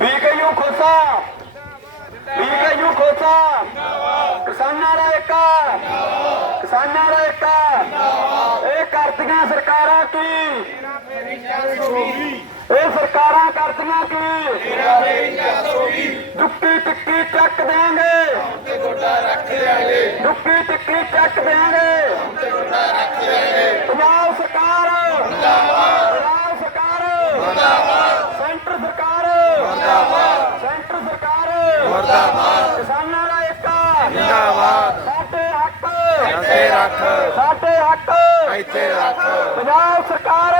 ਵੀਕਯੂ ਖੋਸਾ। ਵੀਕਯੂ ਖੋਸਾ। ਕਿਸਾਨਾਂ ਦਾ ਏਕਾ ਕਿਸਾਨਾਂ ਦਾ ਏਕਾ ਇਹ ਕਰਦੀਆਂ ਸਰਕਾਰਾਂ ਕੀ? ਇਹ ਸਰਕਾਰਾਂ ਕਰਦੀਆਂ ਕੀ? ਦੁੱਕੀ ਟਿੱਕੀ ਚੱਕ ਦੇਾਂਗੇ ਦੁੱਕੀ ਟਿੱਕੀ ਚੱਕ ਦੇਾਂਗੇ ਪੰਜਾਬ ਸਰਕਾਰ ਪੰਜਾਬ ਸਰਕਾਰ ਸੈਂਟਰ ਸਰਕਾਰ ਸੈਂਟਰ ਸਰਕਾਰ ਕਿਸਾਨਾਂ ਦਾ ਏਕਾ ਜਿੰਦਾਬਾਦ ਸਾਡੇ ਹੱਕ ਇੱਥੇ ਰੱਖ ਸਾਡੇ ਹੱਕ ਇੱਥੇ ਰੱਖ ਪੰਜਾਬ ਸਰਕਾਰ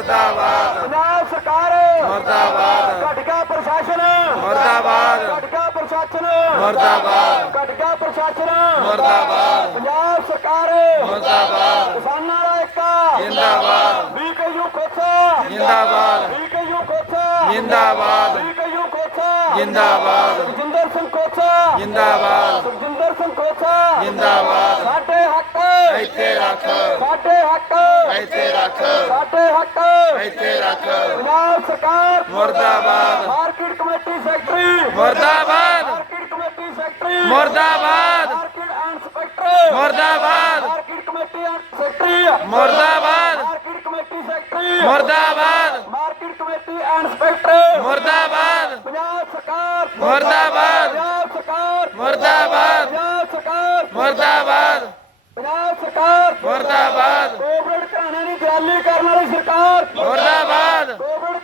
ਮੁਰਦਾਬਾਦ। ਪੰਜਾਬ ਸਰਕਾਰ। ਮੁਰਦਾਬਾਦ। ਘਟਕਾ ਪ੍ਰਸ਼ਾਸਨ। ਮੁਰਦਾਬਾਦ। ਘਟਕਾ ਪ੍ਰਸ਼ਾਸਨ। ਮੁਰਦਾਬਾਦ। ਘਟਕਾ ਪ੍ਰਸ਼ਾਸਨ। ਮੁਰਦਾਬਾਦ। ਪੰਜਾਬ ਸਰਕਾਰ। ਮੁਰਦਾਬਾਦ। ਕਿਸਾਨਾਂ ਦਾ ਏਕਾ ਜਿੰਦਾਬਾਦ। ਵੀਕਯੂ ਖੋਸਾ। ਜਿੰਦਾਬਾਦ। ਵੀਕਯੂ ਖੋਸਾ। ਜਿੰਦਾਬਾਦ। ਵੀਕਯੂ ਖੋਸਾ। ਜਿੰਦਾਬਾਦ। ਸੁਖਜਿੰਦਰ ਸਿੰਘ ਖੋਸਾ। ਜਿੰਦਾਬਾਦ। ਸੁਖਜਿੰਦਰ ਸਿੰਘ ਖੋਸਾ। ਜਿੰਦਾਬਾਦ। ਸਾਡੇ ਹੱਕ। ਇੱਥੇ ਰੱਖ। ਸਾਡੇ ਹੱਕ। ਇੱਥੇ ਰੱਖ। ਸਾਡੇ ਹੱਕ। ਇੱਥੇ ਰੱਖ ਪੰਜਾਬ ਸਰਕਾਰ ਮੁਰਦਾਬਾਦ ਮਾਰਕੀਟ ਕਮੇਟੀ ਸੈਕਟਰੀ ਮੁਰਦਾਬਾਦ ਮਾਰਕੀਟ ਕਮੇਟੀ ਸੈਕਟਰੀ ਮੁਰਦਾਬਾਦ ਮਾਰਕੀਟ ਇੰਸਪੈਕਟਰ ਮੁਰਦਾਬਾਦ ਮਾਰਕੀਟ ਕਮੇਟੀ ਸੈਕਟਰੀ ਮੁਰਦਾਬਾਦ ਮਾਰਕੀਟ ਕਮੇਟੀ ਸੈਕਟਰੀ ਮੁਰਦਾਬਾਦ ਮਾਰਕੀਟ ਕਮੇਟੀ ਇੰਸਪੈਕਟਰ ਮੁਰਦਾਬਾਦ ਪੰਜਾਬ ਸਰਕਾਰ ਮੁਰਦਾਬਾਦ ਪੰਜਾਬ ਸਰਕਾਰ ਮੁਰਦਾਬਾਦ ਪੰਜਾਬ ਸਰਕਾਰ ਮੁਰਦਾਬਾਦ ਪੰਜਾਬ ਸਰਕਾਰ ਮੁਰਦਾਬਾਦ ਕੋਵਿਡ ਘਰਾਣਿਆਂ ਮੁਰਦਾਬਾਦ। ਕੋਵਿਡ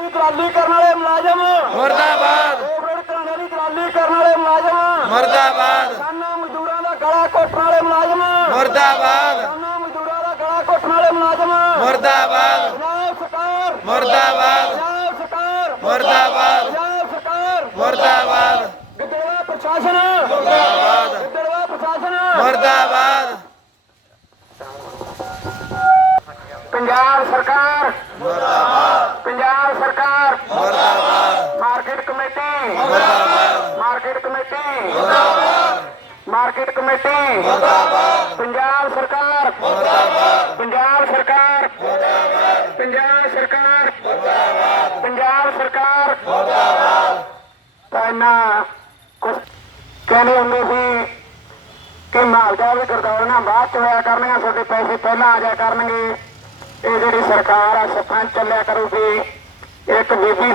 ਦੀ ਦਲਾਲੀ ਕਰਨ ਵਾਲੇ ਮੁਲਾਜ਼ਮ। ਮੁਰਦਾਬਾਦ। ਕੋਵਿਡ ਦੀ ਦਲਾਲੀ ਕਰਨ ਵਾਲੇ ਮੁਲਾਜ਼ਮ। ਮੁਰਦਾਬਾਦ। ਮਜ਼ਦੂਰਾਂ ਦਾ ਗਲਾ ਘੋਟਣ ਵਾਲੇ ਮੁਲਾਜ਼ਮ। ਮੁਰਦਾਬਾਦ। ਮਜ਼ਦੂਰਾਂ ਦਾ ਗਲਾ ਘੋਟਣ ਵਾਲੇ ਮੁਲਾਜ਼ਮ। ਮੁਰਦਾਬਾਦ। ਪੰਜਾਬ ਸਰਕਾਰ। ਮੁਰਦਾਬਾਦ। ਸਰਕਾਰ। ਮੁਰਦਾਬਾਦ। ਸਰਕਾਰ। ਮੁਰਦਾਬਾਦ। ਗਿੱਦੜਵਾ ਪ੍ਰਸ਼ਾਸਨ। ਮੁਰਦਾਬਾਦ। ਗਿੱਦੜਵਾ ਪ੍ਰਸ਼ਾਸਨ। ਮੁਰਦਾਬਾਦ। ਪੰਜਾਬ ਸਰਕਾਰ। ਪੰਜਾਬ ਸਰਕਾਰ। ਮੁਰਦਾਬਾਦ ਮਾਰਕੀਟ ਕਮੇਟੀ। ਮੁਰਦਾਬਾਦ ਮਾਰਕੀਟ ਕਮੇਟੀ। ਮੁਰਦਾਬਾਦ ਮਾਰਕੀਟ ਕਮੇਟੀ। ਮੁਰਦਾਬਾਦ ਪੰਜਾਬ ਸਰਕਾਰ। ਮੁਰਦਾਬਾਦ ਪੰਜਾਬ ਸਰਕਾਰ। ਮੁਰਦਾਬਾਦ ਪੰਜਾਬ ਸਰਕਾਰ। ਮੁਰਦਾਬਾਦ ਪੰਜਾਬ ਸਰਕਾਰ। ਮੁਰਦਾਬਾਦ ਤਾਂ ਇਹਨਾਂ ਕੁਝ ਕਹਿੰਦੇ ਹੁੰਦੇ ਸੀ ਕਿ ਮਾਲਜਾ ਵੀ ਗਰਦੌਰੀਆਂ ਬਾਅਦ ਚ ਹੋਇਆ ਕਰਨੀਆਂ ਤੁਹਾਡੇ ਪੈਸੇ ਪਹਿਲਾਂ ਆ ਜਾਇਆ ਕਰਨਗੇ। ਇਹ ਜਿਹੜੀ ਸਰਕਾਰ ਆ ਸਰਪੰਚ ਚੱਲਿਆ ਕਰੂਗੀ ਇੱਕ ਬੀਬੀ